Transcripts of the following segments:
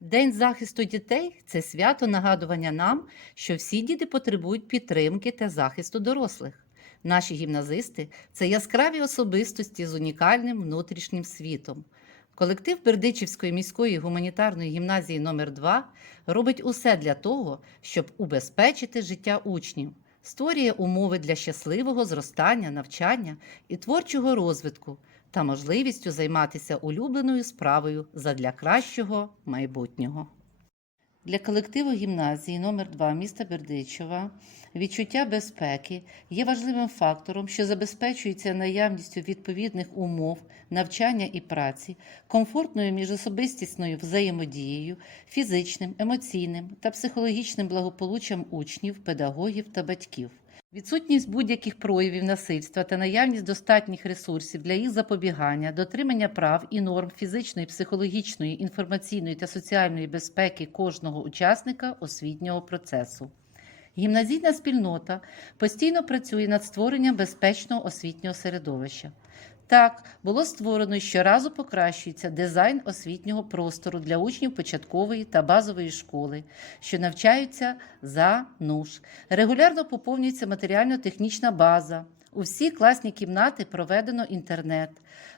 День захисту дітей це свято нагадування нам, що всі діти потребують підтримки та захисту дорослих. Наші гімназисти це яскраві особистості з унікальним внутрішнім світом. Колектив Бердичівської міської гуманітарної гімназії номер 2 робить усе для того, щоб убезпечити життя учнів, створює умови для щасливого зростання, навчання і творчого розвитку та можливістю займатися улюбленою справою задля кращого майбутнього. Для колективу гімназії номер 2 міста Бердичева відчуття безпеки є важливим фактором, що забезпечується наявністю відповідних умов навчання і праці, комфортною міжособистісною взаємодією, фізичним, емоційним та психологічним благополуччям учнів, педагогів та батьків. Відсутність будь-яких проявів насильства та наявність достатніх ресурсів для їх запобігання, дотримання прав і норм фізичної, психологічної, інформаційної та соціальної безпеки кожного учасника освітнього процесу. Гімназійна спільнота постійно працює над створенням безпечного освітнього середовища. Так, було створено і щоразу покращується дизайн освітнього простору для учнів початкової та базової школи, що навчаються за НУШ. Регулярно поповнюється матеріально-технічна база. У всі класні кімнати проведено інтернет.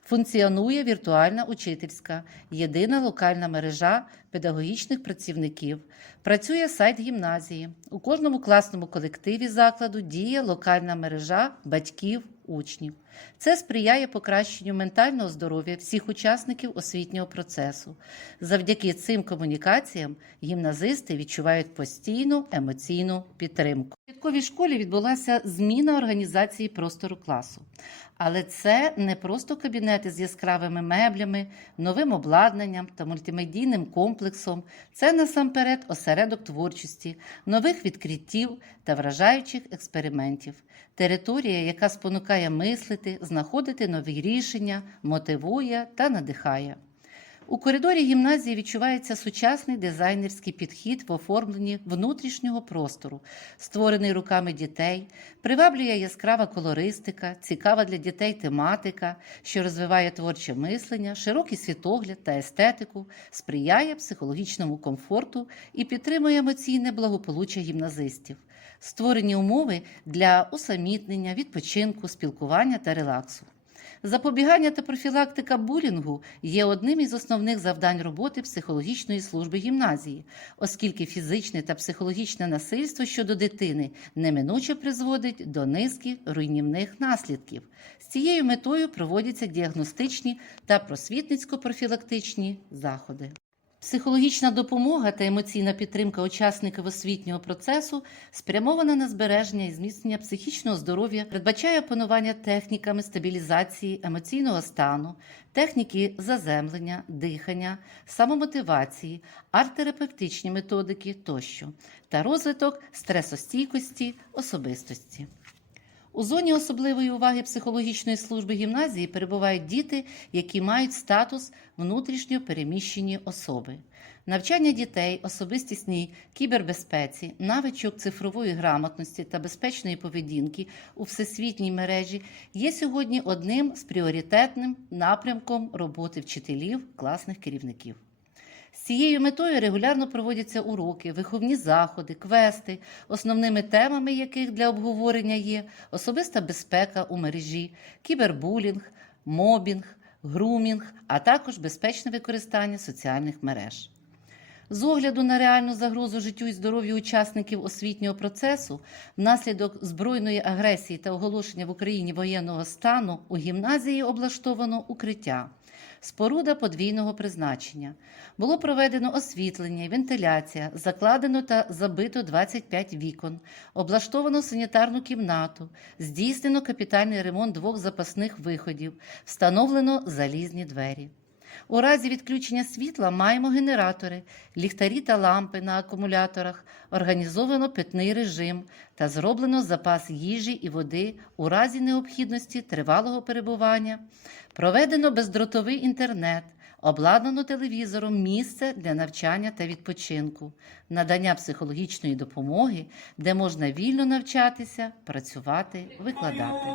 Функціонує віртуальна учительська, єдина локальна мережа педагогічних працівників. Працює сайт гімназії. У кожному класному колективі закладу діє локальна мережа батьків, учнів. Це сприяє покращенню ментального здоров'я всіх учасників освітнього процесу. Завдяки цим комунікаціям гімназисти відчувають постійну емоційну підтримку. Початковій школі відбулася зміна організації простору класу. Але це не просто кабінети з яскравими меблями, новим обладнанням та мультимедійним комплексом. Це насамперед осередок творчості, нових відкриттів та вражаючих експериментів. Територія, яка спонукає мислити, знаходити нові рішення, мотивує та надихає. У коридорі гімназії відчувається сучасний дизайнерський підхід в оформленні внутрішнього простору, створений руками дітей, приваблює яскрава колористика, цікава для дітей тематика, що розвиває творче мислення, широкий світогляд та естетику, сприяє психологічному комфорту і підтримує емоційне благополуччя гімназистів. Створені умови для усамітнення, відпочинку, спілкування та релаксу. Запобігання та профілактика булінгу є одним із основних завдань роботи психологічної служби гімназії, оскільки фізичне та психологічне насильство щодо дитини неминуче призводить до низки руйнівних наслідків. З цією метою проводяться діагностичні та просвітницько-профілактичні заходи. Психологічна допомога та емоційна підтримка учасників освітнього процесу спрямована на збереження і зміцнення психічного здоров'я, передбачає опанування техніками стабілізації емоційного стану, техніки заземлення, дихання, самомотивації, арт-терапевтичні методики тощо та розвиток стресостійкості особистості. У зоні особливої уваги психологічної служби гімназії перебувають діти, які мають статус внутрішньо переміщені особи. Навчання дітей, особистісній кібербезпеці, навичок цифрової грамотності та безпечної поведінки у всесвітній мережі є сьогодні одним з пріоритетним напрямком роботи вчителів, класних керівників. З цією метою регулярно проводяться уроки, виховні заходи, квести, основними темами яких для обговорення є особиста безпека у мережі, кібербулінг, мобінг, грумінг, а також безпечне використання соціальних мереж. З огляду на реальну загрозу життю і здоров'ю учасників освітнього процесу внаслідок збройної агресії та оголошення в Україні воєнного стану у гімназії облаштовано укриття. Споруда подвійного призначення. Було проведено освітлення вентиляція, закладено та забито 25 вікон, облаштовано санітарну кімнату, здійснено капітальний ремонт двох запасних виходів, встановлено залізні двері. У разі відключення світла маємо генератори, ліхтарі та лампи на акумуляторах, організовано питний режим та зроблено запас їжі і води у разі необхідності тривалого перебування, проведено бездротовий інтернет, обладнано телевізором місце для навчання та відпочинку, надання психологічної допомоги, де можна вільно навчатися, працювати, викладати.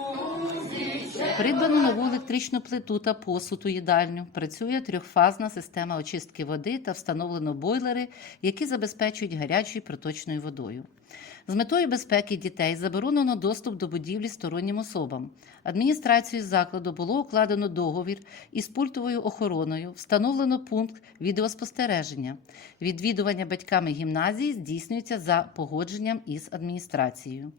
Придбано нову електричну плиту та посуд у їдальню. Працює трьохфазна система очистки води та встановлено бойлери, які забезпечують гарячою проточною водою. З метою безпеки дітей заборонено доступ до будівлі стороннім особам. Адміністрацією закладу було укладено договір із пультовою охороною, встановлено пункт відеоспостереження. Відвідування батьками гімназії здійснюється за погодженням із адміністрацією.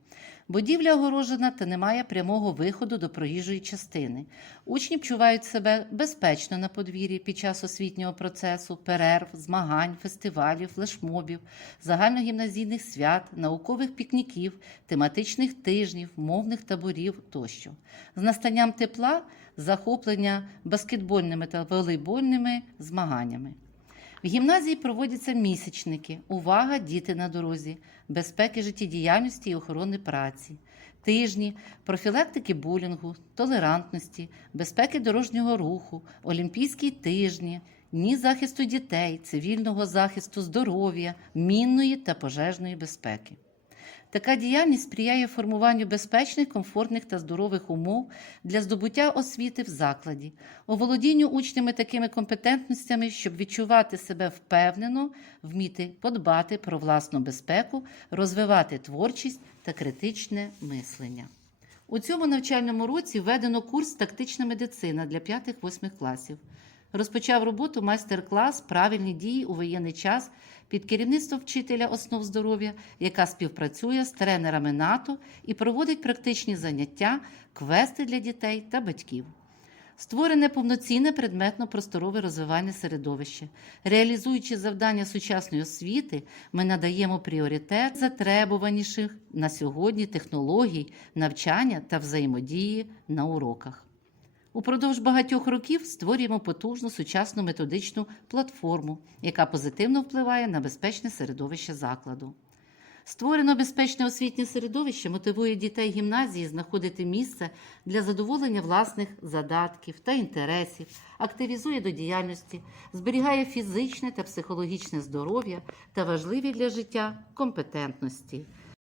Будівля огорожена та не має прямого виходу до проїжджої частини. Учні почувають себе безпечно на подвір'ї під час освітнього процесу, перерв, змагань, фестивалів, флешмобів, загальногімназійних свят, наукових пікніків, тематичних тижнів, мовних таборів тощо. З настанням тепла захоплення баскетбольними та волейбольними змаганнями. В гімназії проводяться місячники, увага, діти на дорозі, безпеки життєдіяльності і охорони праці, тижні, профілактики булінгу, толерантності, безпеки дорожнього руху, олімпійські тижні, дні захисту дітей, цивільного захисту здоров'я, мінної та пожежної безпеки. Така діяльність сприяє формуванню безпечних, комфортних та здорових умов для здобуття освіти в закладі, оволодінню учнями такими компетентностями, щоб відчувати себе впевнено, вміти подбати про власну безпеку, розвивати творчість та критичне мислення. У цьому навчальному році введено курс тактична медицина для 5-8 класів. Розпочав роботу майстер-клас Правильні дії у воєнний час під керівництвом вчителя основ здоров'я, яка співпрацює з тренерами НАТО і проводить практичні заняття, квести для дітей та батьків. Створене повноцінне предметно-просторове розвивання середовища. Реалізуючи завдання сучасної освіти, ми надаємо пріоритет затребуваніших на сьогодні технологій, навчання та взаємодії на уроках. Упродовж багатьох років створюємо потужну сучасну методичну платформу, яка позитивно впливає на безпечне середовище закладу. Створено безпечне освітнє середовище мотивує дітей гімназії знаходити місце для задоволення власних задатків та інтересів, активізує до діяльності, зберігає фізичне та психологічне здоров'я та важливі для життя компетентності.